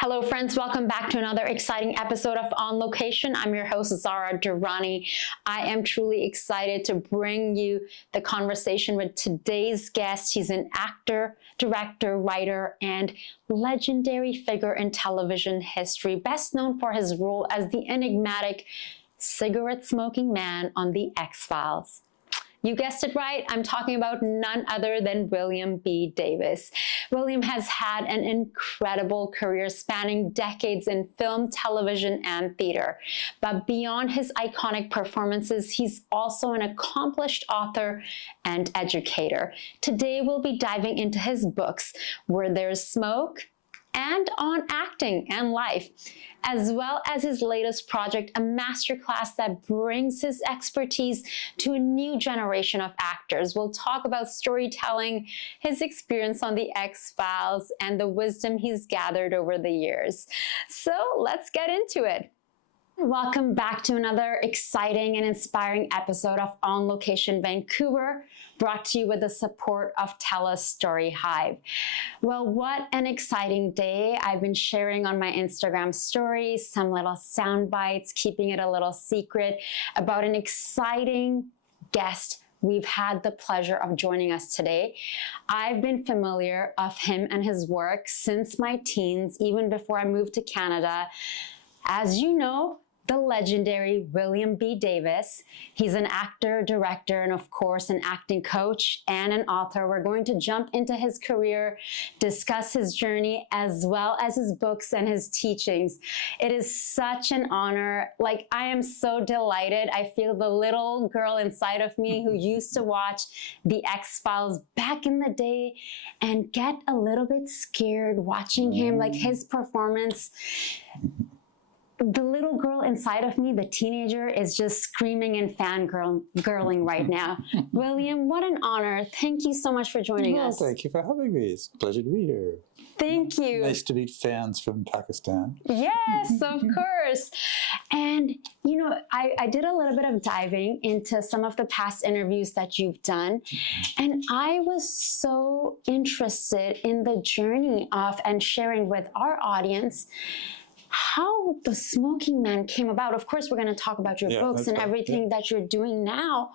Hello friends, welcome back to another exciting episode of On Location. I'm your host, Zara Durrani. I am truly excited to bring you the conversation with today's guest. He's an actor, director, writer, and legendary figure in television history, best known for his role as the enigmatic cigarette-smoking man on The X-Files. You guessed it right, I'm talking about none other than William B. Davis. William has had an incredible career spanning decades in film, television, and theater. But beyond his iconic performances, he's also an accomplished author and educator. Today, we'll be diving into his books, Where There's Smoke, and on acting and life, as well as his latest project, a masterclass that brings his expertise to a new generation of actors. We'll talk about storytelling, his experience on The X-Files, and the wisdom he's gathered over the years. So let's get into it. Welcome back to another exciting and inspiring episode of On Location Vancouver, brought to you with the support of TELUS STORYHIVE. Well, what an exciting day. I've been sharing on my Instagram stories some little sound bites, keeping it a little secret, about an exciting guest we've had the pleasure of joining us today. I've been familiar of him and his work since my teens, even before I moved to Canada. As you know, the legendary William B. Davis. He's an actor, director, and of course, an acting coach and an author. We're going to jump into his career, discuss his journey, as well as his books and his teachings. It is such an honor. Like, I am so delighted. I feel the little girl inside of me who used to watch The X-Files back in the day and get a little bit scared watching him, like his performance. The little girl inside of me, the teenager, is just screaming and fangirling right now. William, what an honor. Thank you so much for joining us. Thank you for having me. It's a pleasure to be here. Thank you. Nice to meet fans from Pakistan. Yes, of course. And, you know, I did a little bit of diving into some of the past interviews that you've done. And I was so interested in the journey of and sharing with our audience how the smoking man came about. Of course, we're going to talk about your books and everything that you're doing now.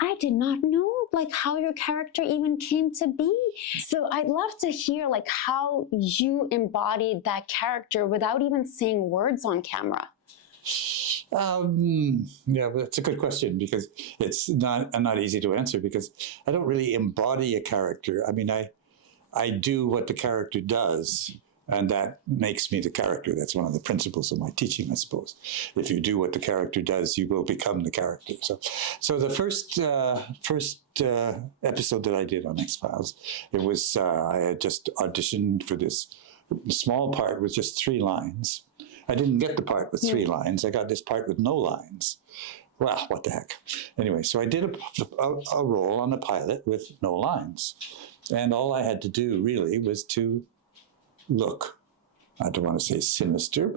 I did not know like how your character even came to be. So I'd love to hear like how you embodied that character without even saying words on camera. Yeah, that's a good question because it's not easy to answer because I don't really embody a character. I mean, I do what the character does. And that makes me the character. That's one of the principles of my teaching, I suppose. If you do what the character does, you will become the character. So the first episode that I did on X-Files, it was, I had just auditioned for this small part with just 3 lines. I didn't get the part with 3 lines. I got this part with no lines. Well, what the heck. Anyway, so I did a role on the pilot with no lines. And all I had to do really was to look, I don't want to say sinister,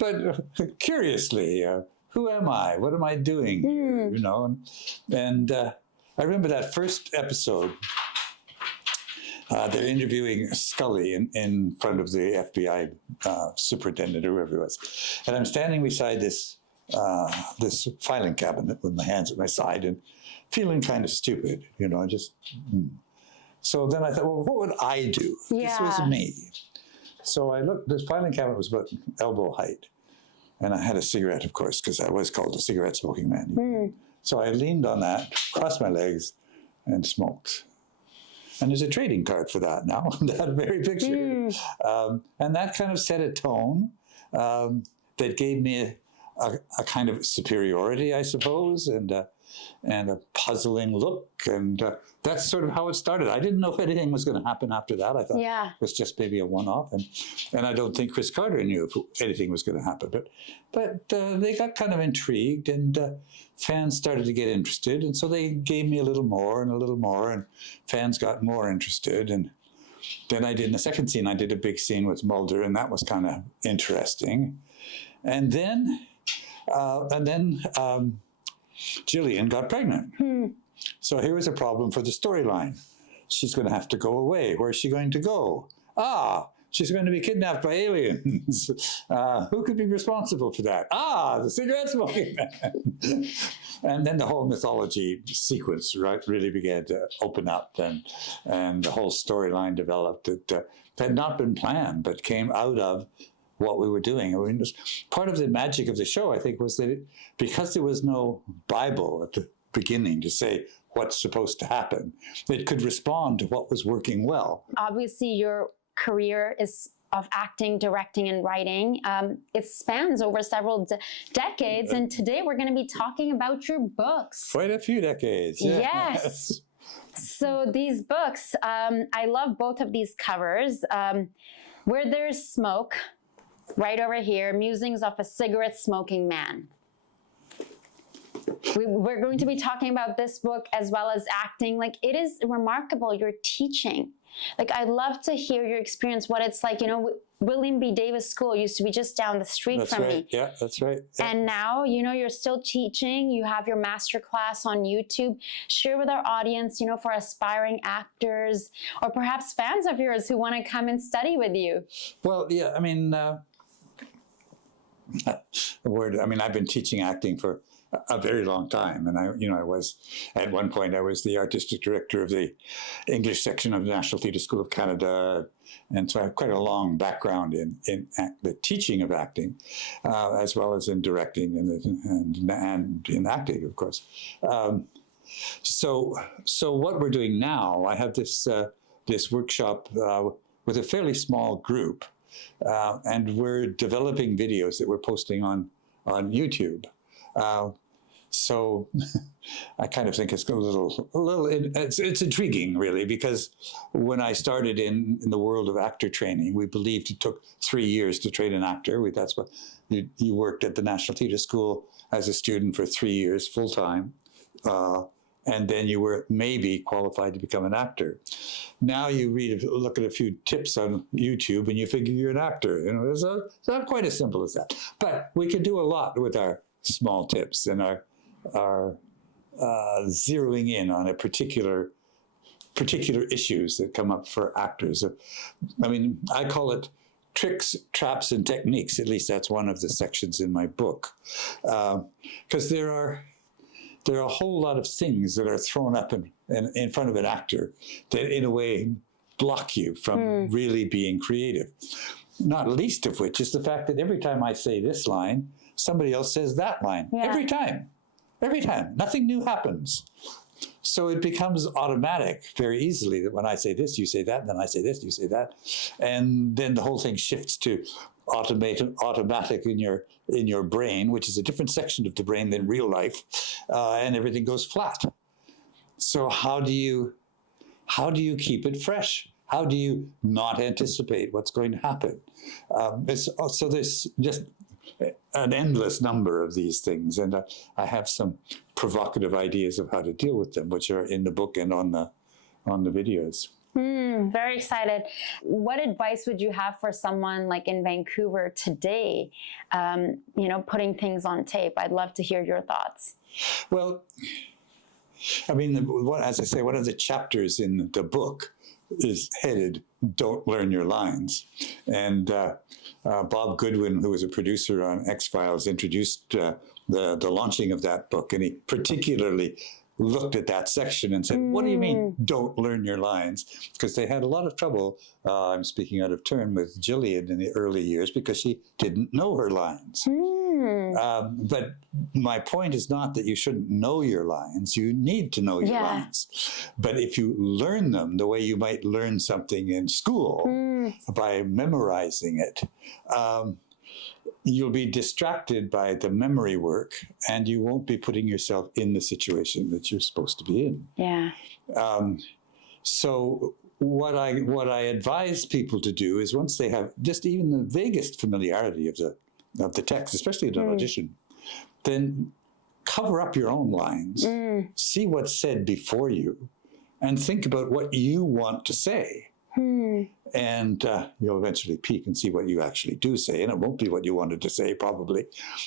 but curiously, who am I? What am I doing here? You know, and I remember that first episode. They're interviewing Scully in front of the FBI superintendent or whoever it was, and I'm standing beside this this filing cabinet with my hands at my side and feeling kind of stupid, you know, just. So then I thought, well, what would I do? This was me. So I looked, this filing cabinet was about elbow height. And I had a cigarette, of course, because I was called a cigarette smoking man. So I leaned on that, crossed my legs, and smoked. And there's a trading card for that now, that very picture. And that kind of set a tone that gave me a kind of superiority, I suppose, and a puzzling look, and that's sort of how it started. I didn't know if anything was going to happen after that. I thought it was just maybe a one-off, and I don't think Chris Carter knew if anything was going to happen. But they got kind of intrigued, and fans started to get interested, and so they gave me a little more, and fans got more interested, and then I did in the second scene. I did a big scene with Mulder, and that was kind of interesting, and then. Jillian got pregnant. So here was a problem for the storyline. She's going to have to go away. Where's she going to go? she's going to be kidnapped by aliens. Who could be responsible for that? The cigarette smoking man. And then the whole mythology sequence, right, really began to open up, and the whole storyline developed that had not been planned, but came out of what we were doing. I mean, part of the magic of the show, I think, was that because there was no Bible at the beginning to say what's supposed to happen, it could respond to what was working well. Obviously, your career is of acting, directing, and writing. It spans over several decades, and today we're going to be talking about your books. Quite a few decades. Yeah. Yes. So these books, I love both of these covers. Where There's Smoke, right over here, Musings of a Cigarette Smoking Man. We're going to be talking about this book as well as acting. Like, it is remarkable, your teaching. Like, I'd love to hear your experience, what it's like. You know, William B. Davis School used to be just down the street from me. Yeah, that's right. Yeah. And now, you know, you're still teaching. You have your master class on YouTube. Share with our audience, you know, for aspiring actors or perhaps fans of yours who want to come and study with you. Well, yeah, I mean, I've been teaching acting for a very long time, and I was at one point I was the artistic director of the English section of the National Theatre School of Canada, and so I have quite a long background in the teaching of acting, as well as in directing and in acting, of course. So what we're doing now, I have this workshop with a fairly small group, and we're developing videos that we're posting on YouTube. So I kind of think it's it's intriguing, really, because when I started in the world of actor training, we believed it took 3 years to train an actor. That's what you worked at the National Theatre School as a student for 3 years full time, and then you were maybe qualified to become an actor. Now you look at a few tips on YouTube, and you figure you're an actor. You know, it's not quite as simple as that, but we can do a lot with our small tips and our zeroing in on a particular issues that come up for actors. I mean, I call it tricks, traps, and techniques. At least that's one of the sections in my book, because there are a whole lot of things that are thrown up in front of an actor that, in a way, block you from really being creative. Not least of which is the fact that every time I say this line, somebody else says that line. Yeah. Every time. Nothing new happens. So it becomes automatic very easily that when I say this, you say that, and then I say this, you say that. And then the whole thing shifts to automatic in your brain, which is a different section of the brain than real life, and everything goes flat. So how do you keep it fresh? How do you not anticipate what's going to happen? So there's just an endless number of these things, and I have some provocative ideas of how to deal with them, which are in the book and on the videos. Very excited. What advice would you have for someone like in Vancouver today, putting things on tape? I'd love to hear your thoughts. Well, I mean, as I say, one of the chapters in the book is headed "Don't Learn Your Lines," and Bob Goodwin, who was a producer on X-Files, introduced the launching of that book, and he particularly looked at that section and said, "What do you mean, don't learn your lines?" Because they had a lot of trouble, I'm speaking out of turn, with Gillian in the early years because she didn't know her lines. But my point is not that you shouldn't know your lines. You need to know your lines. But if you learn them the way you might learn something in school, by memorizing it, you'll be distracted by the memory work, and you won't be putting yourself in the situation that you're supposed to be in. Yeah. So what I advise people to do is, once they have just even the vaguest familiarity of the text, especially at an audition, then cover up your own lines, see what's said before you, and think about what you want to say. And you'll eventually peek and see what you actually do say, and it won't be what you wanted to say, probably.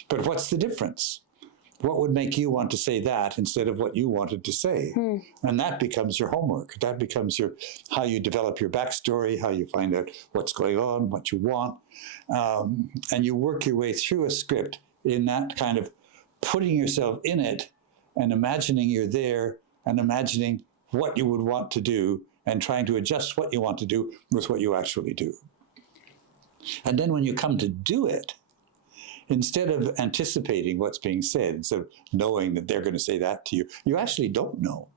But what's the difference? what would make you want to say that instead of what you wanted to say? And that becomes your homework. That becomes how you develop your backstory, how you find out what's going on, what you want. And you work your way through a script in that kind of putting yourself in it and imagining you're there and imagining what you would want to do and trying to adjust what you want to do with what you actually do. And then when you come to do it, instead of anticipating what's being said, instead of knowing that they're going to say that to you, you actually don't know.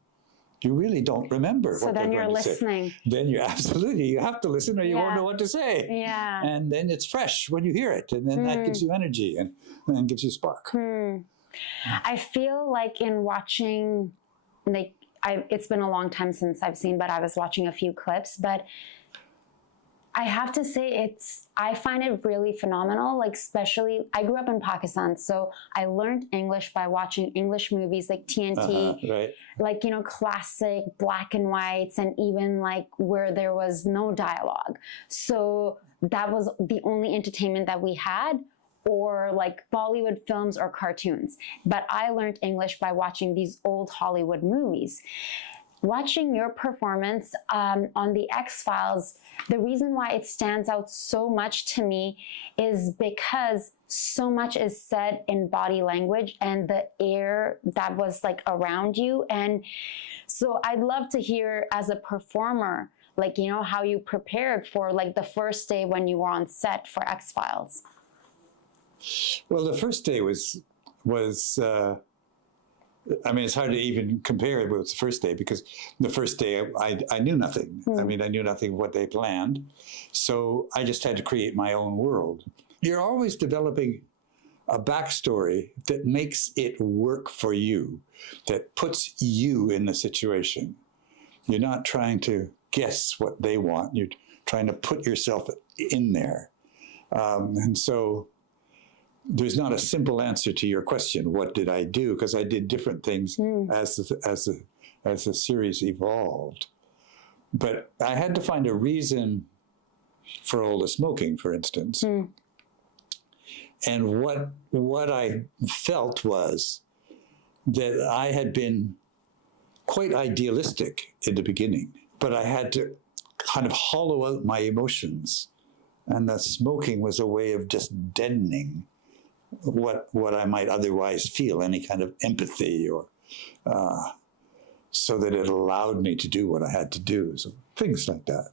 You really don't remember what they're going to say. So then you're listening. Then you have to listen or you won't know what to say. Yeah. And then it's fresh when you hear it. And then that gives you energy and then gives you a spark. I feel like in watching, like, it's been a long time since I've seen, but I was watching a few clips, but I have to say I find it really phenomenal. Like, especially, I grew up in Pakistan, so I learned English by watching English movies like TNT, right. Like, you know, classic black and whites, and even like where there was no dialogue. So that was the only entertainment that we had, or like Bollywood films or cartoons. But I learned English by watching these old Hollywood movies. Watching your performance on the X-Files, the reason why it stands out so much to me is because so much is said in body language and the air that was like around you. And so I'd love to hear, as a performer, like, you know, how you prepared for like the first day when you were on set for X-Files. Well, the first day was I mean, it's hard to even compare it with the first day, because the first day I knew nothing. I mean, I knew nothing of what they planned. So I just had to create my own world. You're always developing a backstory that makes it work for you, that puts you in the situation. You're not trying to guess what they want. You're trying to put yourself in there. And so there's not a simple answer to your question, what did I do? Because I did different things as the series evolved. But I had to find a reason for all the smoking, for instance. And what I felt was that I had been quite idealistic in the beginning, but I had to kind of hollow out my emotions. And the smoking was a way of just deadening what I might otherwise feel, any kind of empathy, or so that it allowed me to do what I had to do. So things like that.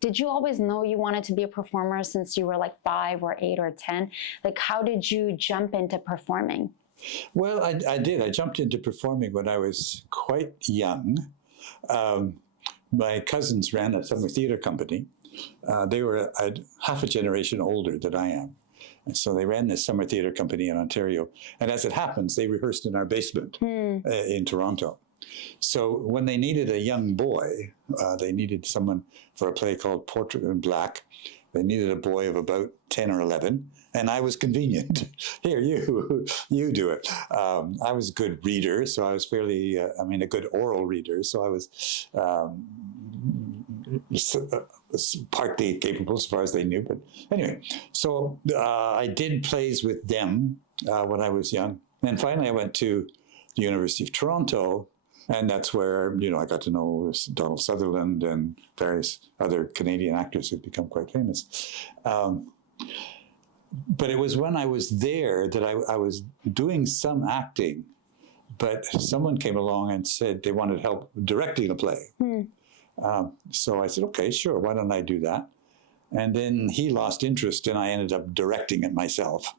Did you always know you wanted to be a performer since you were like 5 or 8 or 10? Like, how did you jump into performing? Well, I did. I jumped into performing when I was quite young. My cousins ran a summer theater company. They were half a generation older than I am. And so they ran this summer theater company in Ontario. And as it happens, they rehearsed in our basement in Toronto. So when they needed a young boy, they needed someone for a play called Portrait in Black. They needed a boy of about 10 or 11. And I was convenient. Here, you do it. I was a good reader, so I was fairly, a good oral reader. So I was partly capable as far as they knew. But anyway, so I did plays with them when I was young. And finally I went to the University of Toronto, and that's where, I got to know Donald Sutherland and various other Canadian actors who've become quite famous. But it was when I was there that I was doing some acting, but someone came along and said they wanted help directing a play. So I said, okay, sure, why don't I do that? And then he lost interest, and I ended up directing it myself.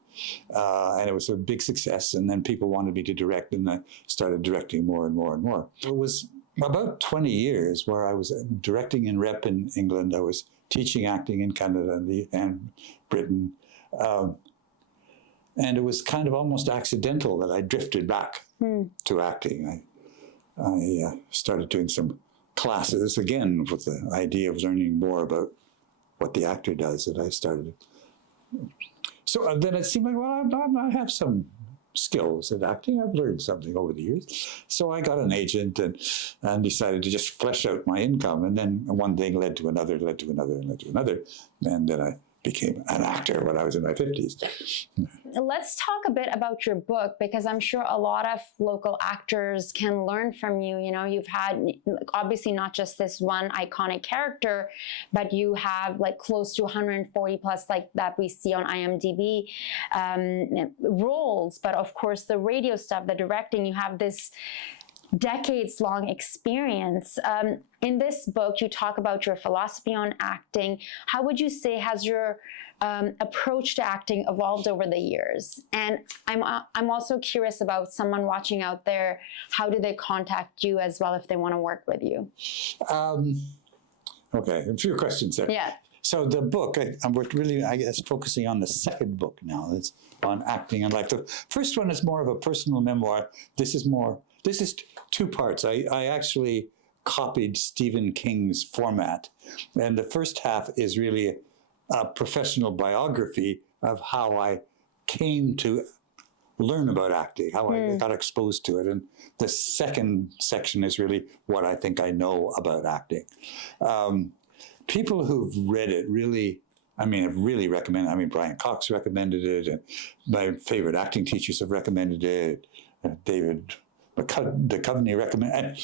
And it was a big success, and then people wanted me to direct, and I started directing more and more and more. It was about 20 years where I was directing in rep in England. I was teaching acting in Canada and Britain. And it was kind of almost accidental that I drifted back to acting. I started doing some classes, again, with the idea of learning more about what the actor does, that I started. So then it seemed like, well, I have some skills at acting. I've learned something over the years. So I got an agent and decided to just flesh out my income. And then one thing led to another, led to another, and led to another. And then I became an actor when I was in my 50s. Let's talk a bit about your book, because I'm sure a lot of local actors can learn from you. You know, you've had obviously not just this one iconic character, but you have like close to 140 plus, like that we see on IMDb, roles. But of course, the radio stuff, the directing, you have this decades-long experience. In this book, you talk about your philosophy on acting. How would you say has your approach to acting evolved over the years? And I'm also curious about someone watching out there. How do they contact you as well if they want to work with you? Okay, a few questions there. Yeah. So the book, I'm really, I guess, focusing on the second book now. It's on acting and life. The first one is more of a personal memoir. This is two parts. I actually copied Stephen King's format. And the first half is really a professional biography of how I came to learn about acting, how I got exposed to it. And the second section is really what I think I know about acting. People who've read it really, have really recommended. Brian Cox recommended it, and my favorite acting teachers have recommended it. David Duchovny recommended,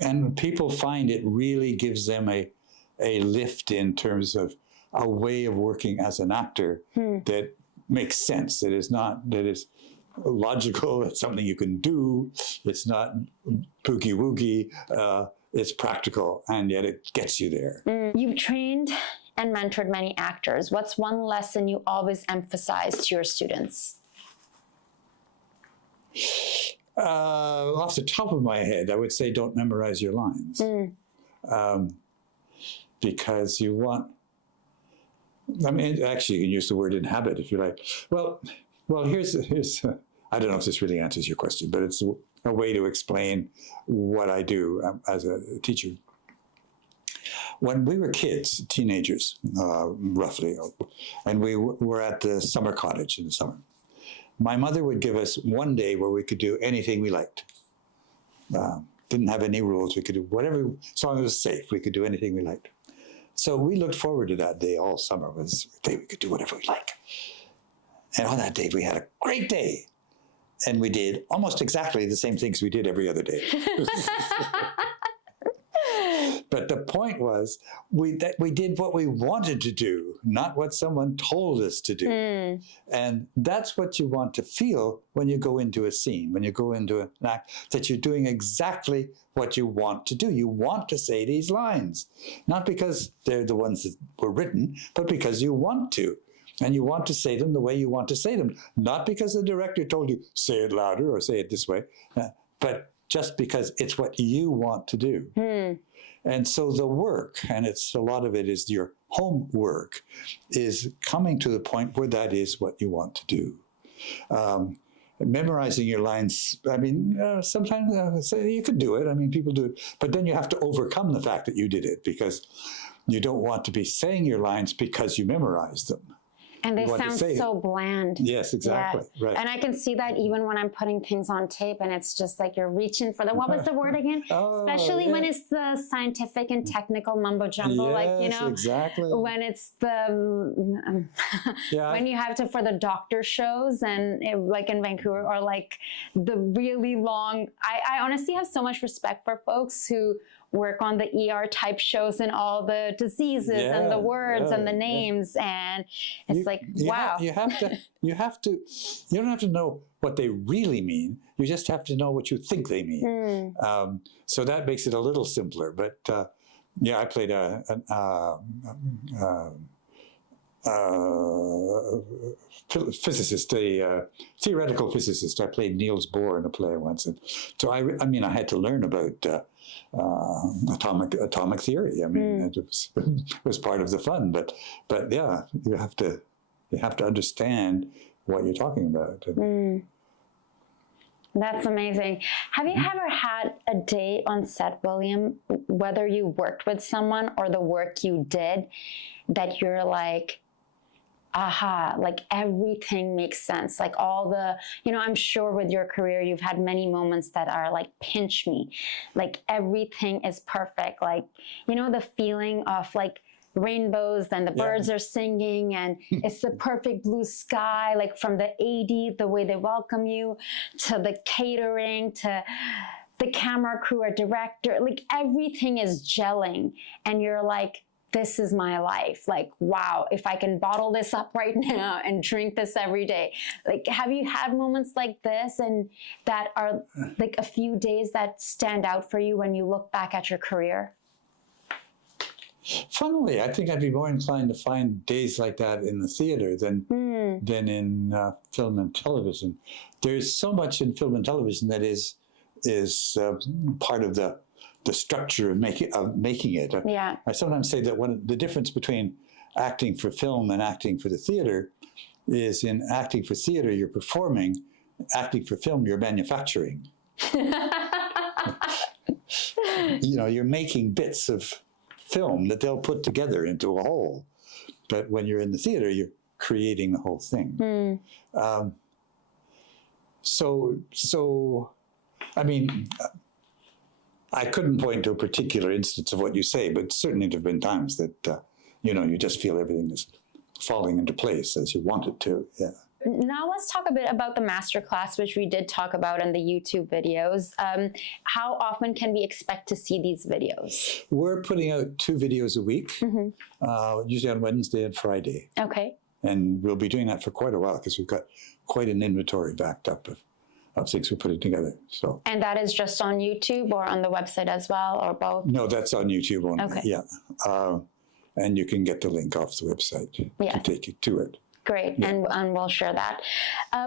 and people find it really gives them a lift in terms of a way of working as an actor that makes sense. That is logical. It's something you can do. It's not boogie woogie. It's practical, and yet it gets you there. You've trained and mentored many actors. What's one lesson you always emphasize to your students? Off the top of my head, I would say don't memorize your lines. Because you want, actually you can use the word inhabit if you like. Well, here's I don't know if this really answers your question, but it's a way to explain what I do as a teacher. When we were kids, teenagers, roughly, and we were at the summer cottage in the summer, my mother would give us one day where we could do anything we liked. Didn't have any rules. We could do whatever, as long as it was safe, we could do anything we liked. So we looked forward to that day all summer. It was a day we could do whatever we like. And on that day, we had a great day. And we did almost exactly the same things we did every other day. But the point was, we did what we wanted to do, not what someone told us to do. And that's what you want to feel when you go into a scene, when you go into an act, that you're doing exactly what you want to do. You want to say these lines, not because they're the ones that were written, but because you want to. And you want to say them the way you want to say them, not because the director told you, say it louder or say it this way, but just because it's what you want to do. And so the work, and a lot of it is your homework, is coming to the point where that is what you want to do. Memorizing your lines, sometimes you could do it. People do it. But then you have to overcome the fact that you did it, because you don't want to be saying your lines because you memorized them. And they sound so bland. Yes, exactly. Yeah. Right. And I can see that even when I'm putting things on tape, and it's just like you're reaching for what was the word again? Especially when it's the scientific and technical mumbo jumbo, yes, exactly. When it's the, when you have to, for the doctor shows and like in Vancouver, or like the really long, I honestly have so much respect for folks who work on the ER type shows and all the diseases and the words and the names, and it's wow. You don't have to know what they really mean. You just have to know what you think they mean. So that makes it a little simpler. But I played a physicist, a theoretical physicist. I played Niels Bohr in a play once, and so I had to learn about atomic theory. It was part of the fun. But yeah, you have to understand what you're talking about. That's amazing. Have you ever had a day on set, William, whether you worked with someone or the work you did, that you're like, aha, like everything makes sense. Like all the, I'm sure with your career, you've had many moments that are like, pinch me, like everything is perfect. Like, the feeling of like rainbows, then the birds are singing, and it's the perfect blue sky, like from the AD, the way they welcome you, to the catering, to the camera crew or director, like everything is gelling, and you're like, this is my life. Like, wow, if I can bottle this up right now and drink this every day. Like, have you had moments like this and that are like a few days that stand out for you when you look back at your career? Funnily, I think I'd be more inclined to find days like that in the theater than in film and television. There's so much in film and television that is part of the structure of making it. Yeah. I sometimes say that the difference between acting for film and acting for the theater is in acting for theater, you're performing; acting for film, you're manufacturing. You're making bits of film that they'll put together into a whole. But when you're in the theater, you're creating the whole thing. So, I mean, I couldn't point to a particular instance of what you say, but certainly there have been times that, you just feel everything is falling into place as you want it to. Yeah. Now let's talk a bit about the masterclass, which we did talk about in the YouTube videos. How often can we expect to see these videos? We're putting out 2 videos a week, usually on Wednesday and Friday. Okay. And we'll be doing that for quite a while because we've got quite an inventory backed up of things we're putting together. So. And that is just on YouTube or on the website as well, or both? No, that's on YouTube only. Okay. Yeah. And you can get the link off the website to take you to it. Great, yeah. And we'll share that.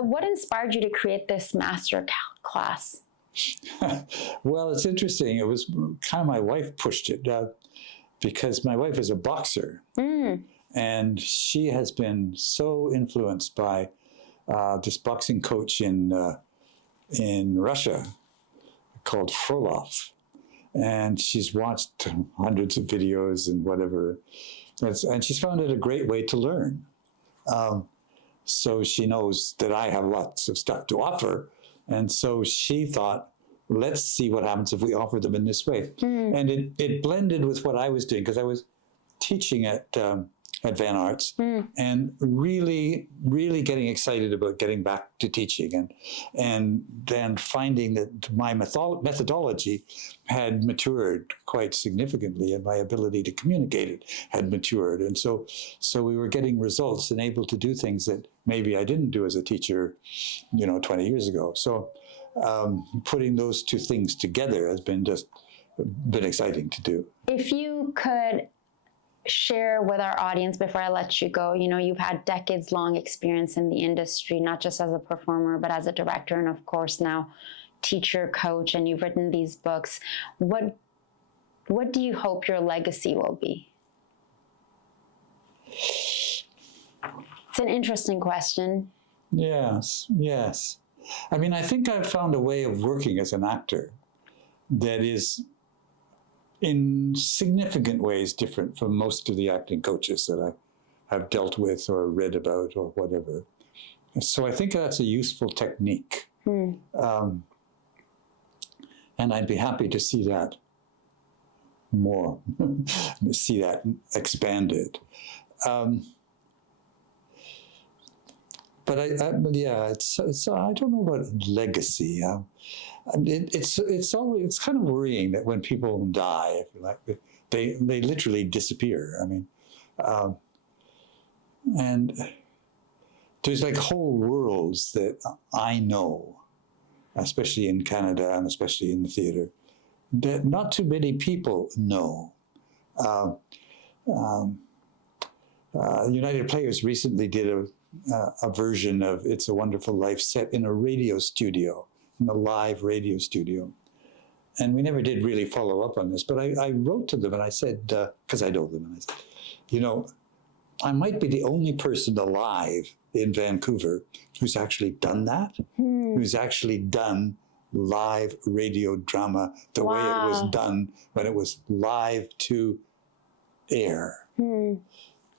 What inspired you to create this master class? Well, it's interesting. It was kind of my wife pushed it because my wife is a boxer. And she has been so influenced by this boxing coach in Russia called Frolov. And she's watched hundreds of videos and whatever. And she's found it a great way to learn. So she knows that I have lots of stuff to offer. And so she thought, let's see what happens if we offer them in this way. And it blended with what I was doing, because I was teaching at Van Arts and really, really getting excited about getting back to teaching, and then finding that my methodology had matured quite significantly, and my ability to communicate it had matured. And so we were getting results and able to do things that maybe I didn't do as a teacher, 20 years ago. So putting those 2 things together has been exciting to do. If you could share with our audience before I let you go, you've had decades-long experience in the industry, not just as a performer, but as a director, and of course now teacher, coach, and you've written these books. What do you hope your legacy will be? It's an interesting question. Yes. I mean, I think I've found a way of working as an actor that is in significant ways different from most of the acting coaches that I have dealt with or read about or whatever. So I think that's a useful technique. And I'd be happy to see that more, see that expanded. But I don't know about legacy. It's kind of worrying that when people die, if you like, they literally disappear. I mean, and there's like whole worlds that I know, especially in Canada and especially in the theater, that not too many people know. United Players recently did a version of It's a Wonderful Life set in a radio studio, in a live radio studio. And we never did really follow up on this, but I wrote to them and I said, because I know them, and I said, I might be the only person alive in Vancouver who's actually done that, who's actually done live radio drama the way it was done when it was live to air.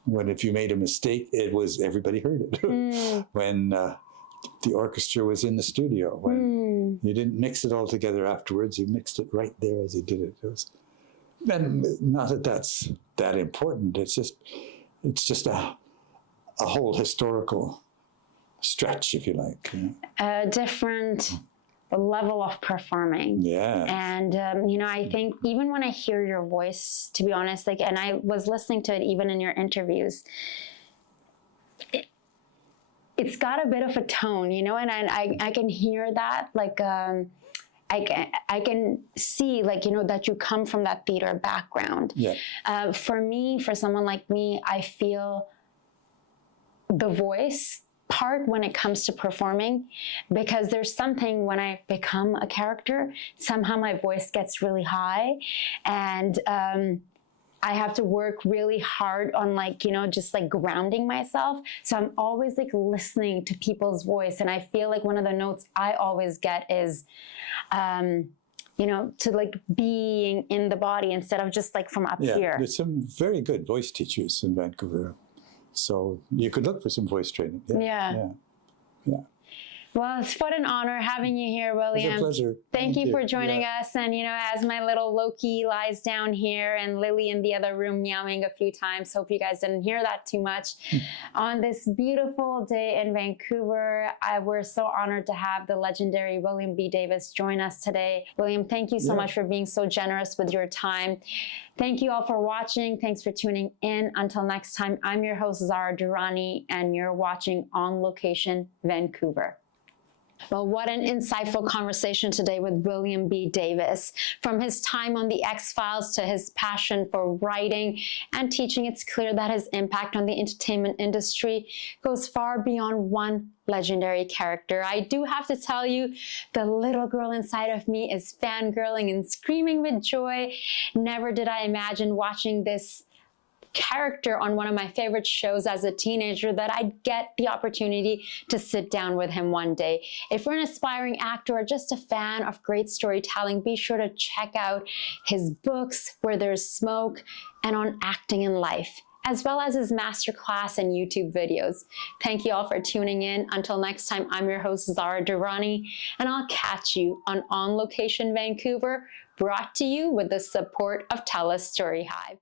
When if you made a mistake, everybody heard it. When the orchestra was in the studio, when you didn't mix it all together afterwards, you mixed it right there as you did it. And not that that's that important. It's just a whole historical stretch, if you like. A different level of performing. Yeah. And, I think even when I hear your voice, to be honest, and I was listening to it even in your interviews, it's got a bit of a tone, and I can hear that, I can see, that you come from that theater background. Yeah. For me, for someone like me, I feel the voice part when it comes to performing, because there's something when I become a character, somehow my voice gets really high, and I have to work really hard on just grounding myself. So I'm always listening to people's voice. And I feel like one of the notes I always get is, to being in the body instead of just from up here. There's some very good voice teachers in Vancouver. So you could look for some voice training. Yeah. Well, it's what an honor having you here, William. It's a pleasure. Thank you for joining us. And, as my little Loki lies down here and Lily in the other room meowing a few times, hope you guys didn't hear that too much. On this beautiful day in Vancouver, we're so honored to have the legendary William B. Davis join us today. William, thank you so much for being so generous with your time. Thank you all for watching. Thanks for tuning in. Until next time, I'm your host, Zara Durrani, and you're watching On Location, Vancouver. Well, what an insightful conversation today with William B. Davis. From his time on The X-Files to his passion for writing and teaching, it's clear that his impact on the entertainment industry goes far beyond one legendary character. I do have to tell you, the little girl inside of me is fangirling and screaming with joy. Never did I imagine watching this character on one of my favorite shows as a teenager that I'd get the opportunity to sit down with him one day. If you're an aspiring actor or just a fan of great storytelling, be sure to check out his books, Where There's Smoke, and On Acting in Life, as well as his masterclass and YouTube videos. Thank you all for tuning in. Until next time, I'm your host, Zara Durrani, and I'll catch you on Location Vancouver, brought to you with the support of TELUS STORYHIVE.